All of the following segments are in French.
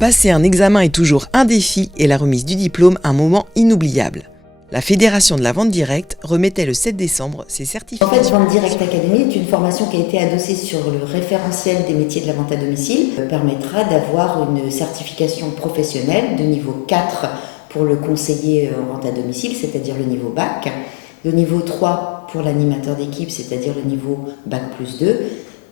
Passer un examen est toujours un défi et la remise du diplôme un moment inoubliable. La Fédération de la vente directe remettait le 7 décembre ses certificats. En fait, Vente Direct Academy est une formation qui a été adossée sur le référentiel des métiers de la vente à domicile. Permettra d'avoir une certification professionnelle de niveau 4 pour le conseiller en vente à domicile, c'est-à-dire le niveau bac, de niveau 3 pour l'animateur d'équipe, c'est-à-dire le niveau bac plus 2,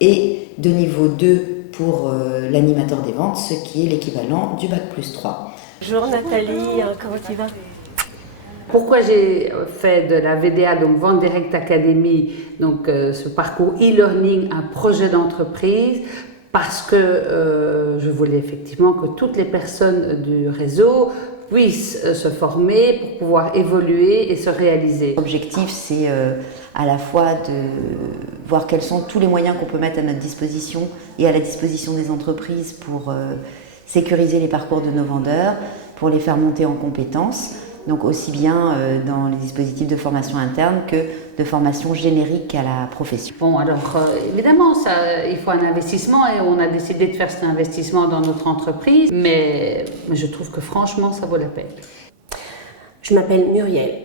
et de niveau 2 pour l'animateur des ventes, ce qui est l'équivalent du bac plus 3. Bonjour Nathalie, comment tu vas ? Pourquoi j'ai fait de la VDA, donc Vente Direct Academy, donc ce parcours e-learning, un projet d'entreprise? Parce que je voulais effectivement que toutes les personnes du réseau puissent se former pour pouvoir évoluer et se réaliser. L'objectif, c'est à la fois de voir quels sont tous les moyens qu'on peut mettre à notre disposition et à la disposition des entreprises pour sécuriser les parcours de nos vendeurs, pour les faire monter en compétences. Donc aussi bien dans les dispositifs de formation interne que de formation générique à la profession. Bon, alors évidemment, il faut un investissement et on a décidé de faire cet investissement dans notre entreprise, mais je trouve que franchement, ça vaut la peine. Je m'appelle Muriel.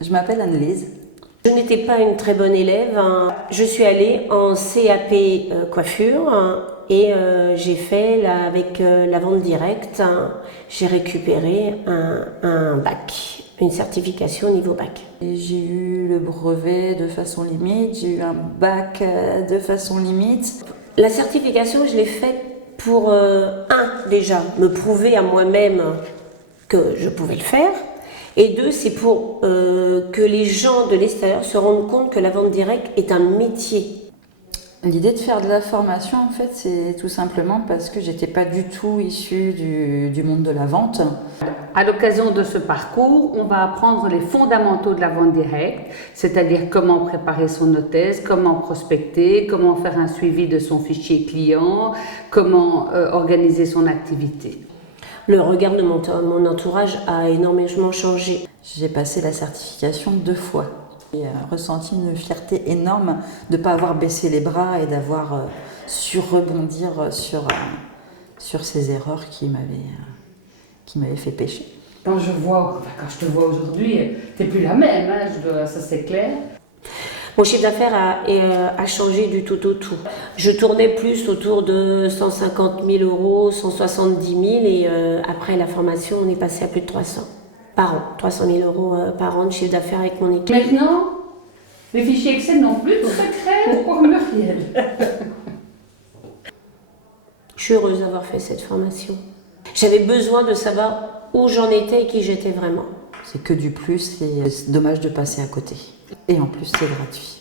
Je m'appelle Annelise. Je n'étais pas une très bonne élève. Je suis allée en CAP coiffure et j'ai fait avec la vente directe. J'ai récupéré un bac, une certification au niveau bac. J'ai eu le brevet de façon limite, j'ai eu un bac de façon limite. La certification, je l'ai faite pour, déjà, me prouver à moi-même que je pouvais le faire. Et 2, c'est pour que les gens de l'extérieur se rendent compte que la vente directe est un métier. L'idée de faire de la formation, en fait, c'est tout simplement parce que j'étais pas du tout issue du monde de la vente. À l'occasion de ce parcours, on va apprendre les fondamentaux de la vente directe, c'est-à-dire comment préparer son notice, comment prospecter, comment faire un suivi de son fichier client, comment organiser son activité. Le regard de mon entourage a énormément changé. J'ai passé la certification 2 fois. J'ai ressenti une fierté énorme de ne pas avoir baissé les bras et d'avoir su rebondir sur ces erreurs qui m'avaient fait pécher. Quand je te vois aujourd'hui, tu n'es plus la même, hein, ça c'est clair. Mon chiffre d'affaires a changé du tout au tout. Je tournais plus autour de 150 000 euros, 170 000 et après la formation, on est passé à plus de 300 par an. 300 000 euros par an de chiffre d'affaires avec mon équipe. Maintenant, les fichiers Excel n'ont plus de secret pour Muriel. Je suis heureuse d'avoir fait cette formation. J'avais besoin de savoir où j'en étais et qui j'étais vraiment. C'est que du plus et c'est dommage de passer à côté. Et en plus, c'est gratuit.